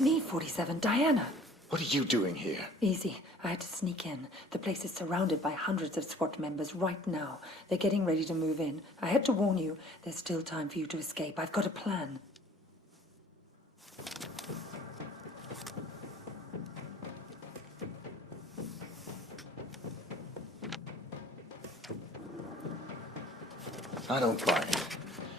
It's me, 47, Diana. What are you doing here? Easy. I had to sneak in. The place is surrounded by hundreds of SWAT members right now. They're getting ready to move in. I had to warn you, there's still time for you to escape. I've got a plan. I don't buy it.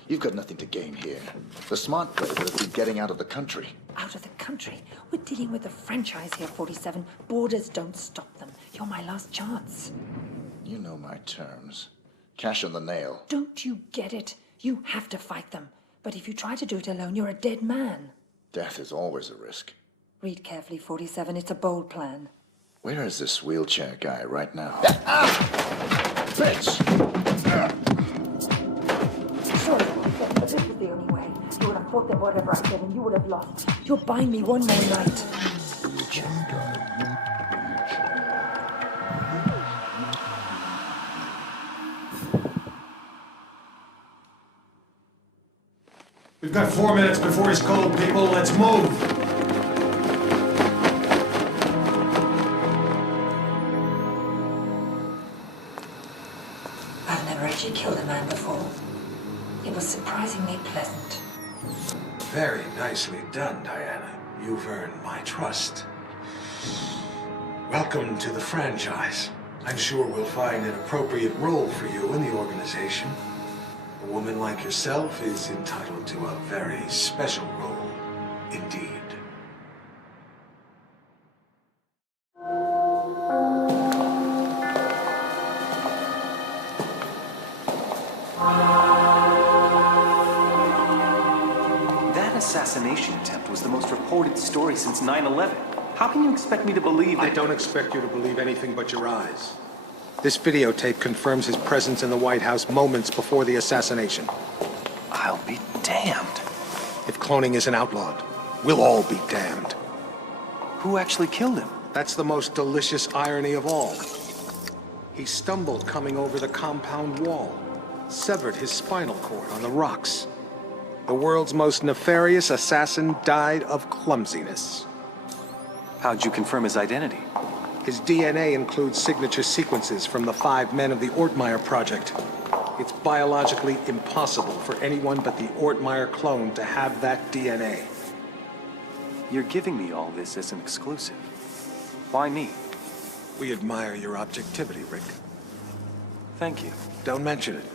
You've got nothing to gain here. The smart play would have been getting out of the country. Out of the country? We're dealing with a franchise here, 47. Borders don't stop them. You're my last chance. You know my terms. Cash on the nail. Don't you get it? You have to fight them. But if you try to do it alone, you're a dead man. Death is always a risk. Read carefully, 47. It's a bold plan. Where is this wheelchair guy right now? Bitch! Sorry, 47, but this was the only way. You would have fought them whatever I said, and you would have lost. You're buying me one more night. We've got 4 minutes before he's cold, people. Let's move. I've never actually killed a man before. It was surprisingly pleasant. Very nicely done, Diana. You've earned my trust. Welcome to the franchise. I'm sure we'll find an appropriate role for you in the organization. A woman like yourself is entitled to a very special role indeed. That assassination attempt was the most reported story since 9/11. How can you expect me to believe that? I don't expect you to believe anything but your eyes. This videotape confirms his presence in the White House moments before the assassination. I'll be damned. If cloning isn't outlawed, we'll all be damned. Who actually killed him? That's the most delicious irony of all. He stumbled coming over the compound wall, severed his spinal cord on the rocks. The world's most nefarious assassin died of clumsiness. How'd you confirm his identity? His DNA includes signature sequences from the 5 men of the Ortmeyer project. It's biologically impossible for anyone but the Ortmeyer clone to have that DNA. You're giving me all this as an exclusive. Why me? We admire your objectivity, Rick. Thank you. Don't mention it.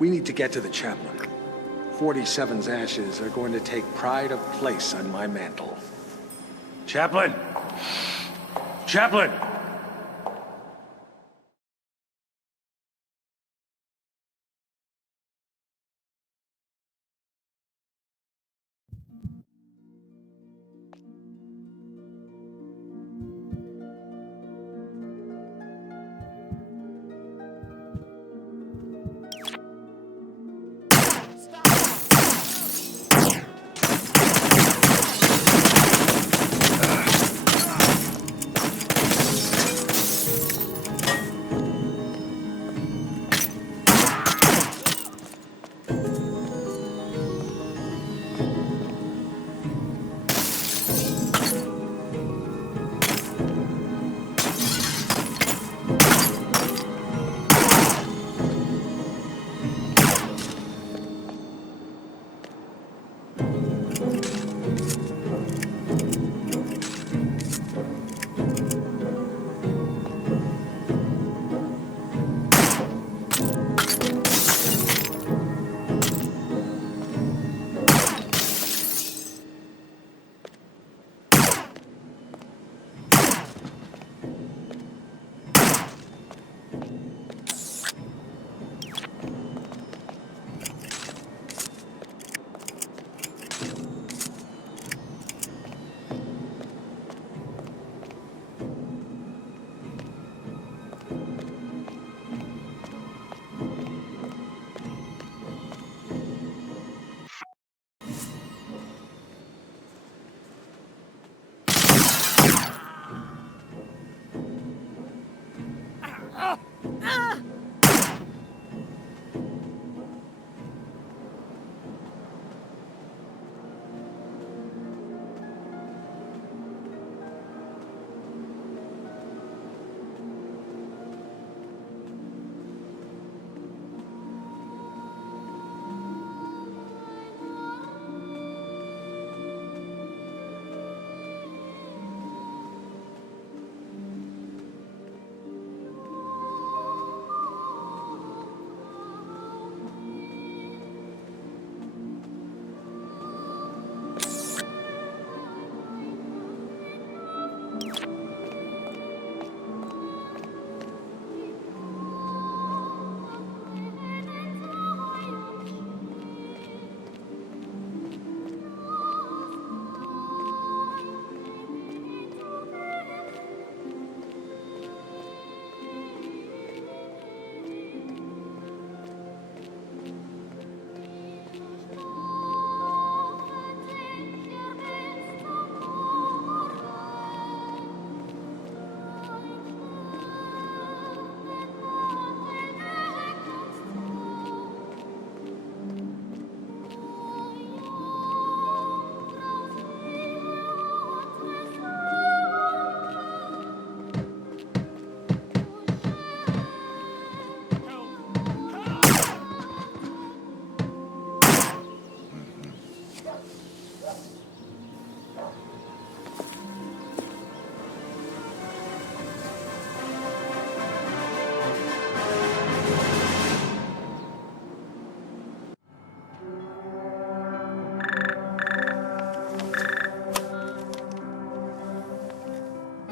We need to get to the chaplain. 47's ashes are going to take pride of place on my mantle. Chaplain! Chaplain!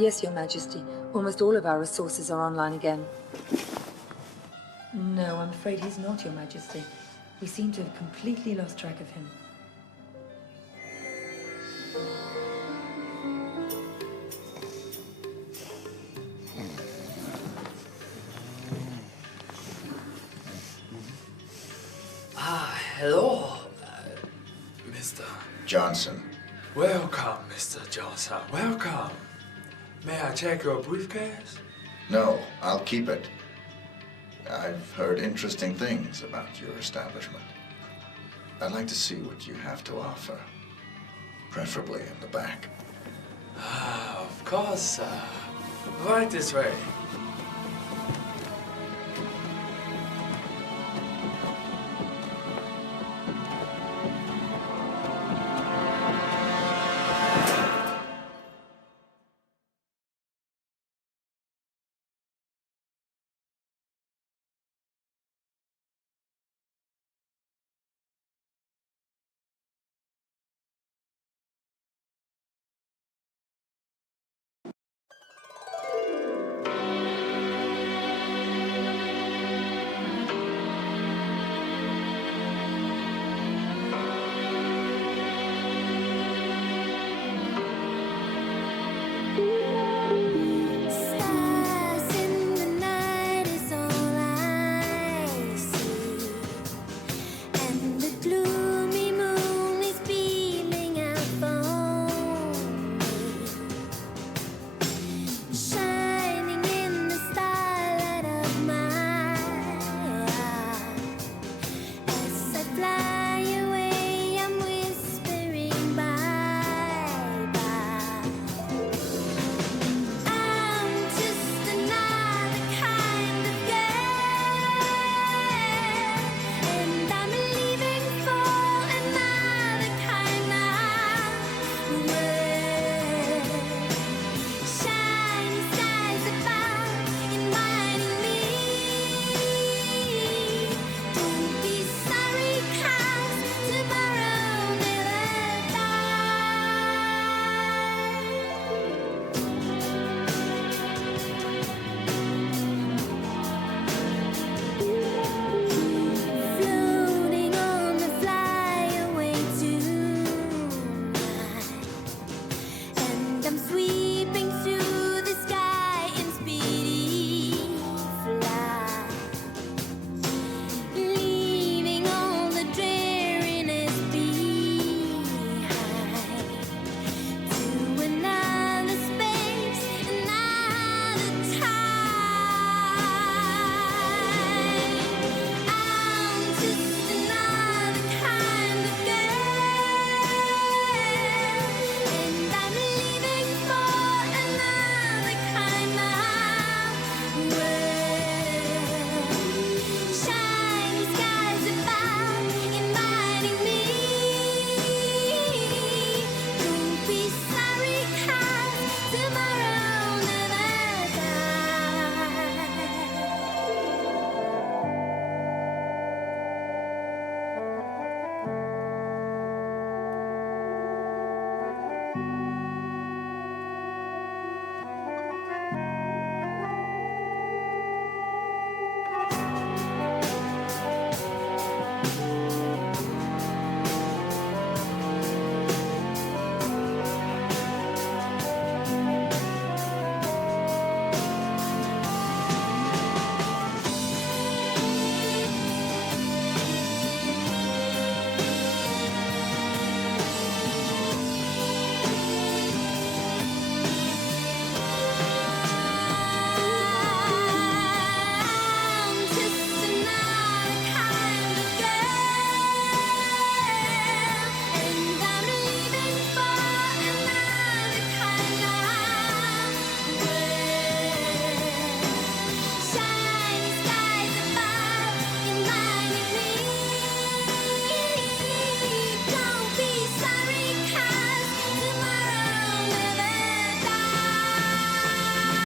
Yes, Your Majesty. Almost all of our resources are online again. No, I'm afraid he's not, Your Majesty. We seem to have completely lost track of him. Hello, Mr. Johnson. Welcome, Mr. Johnson. Welcome. May I check your briefcase? No, I'll keep it. I've heard interesting things about your establishment. I'd like to see what you have to offer. Preferably in the back. Of course, right this way.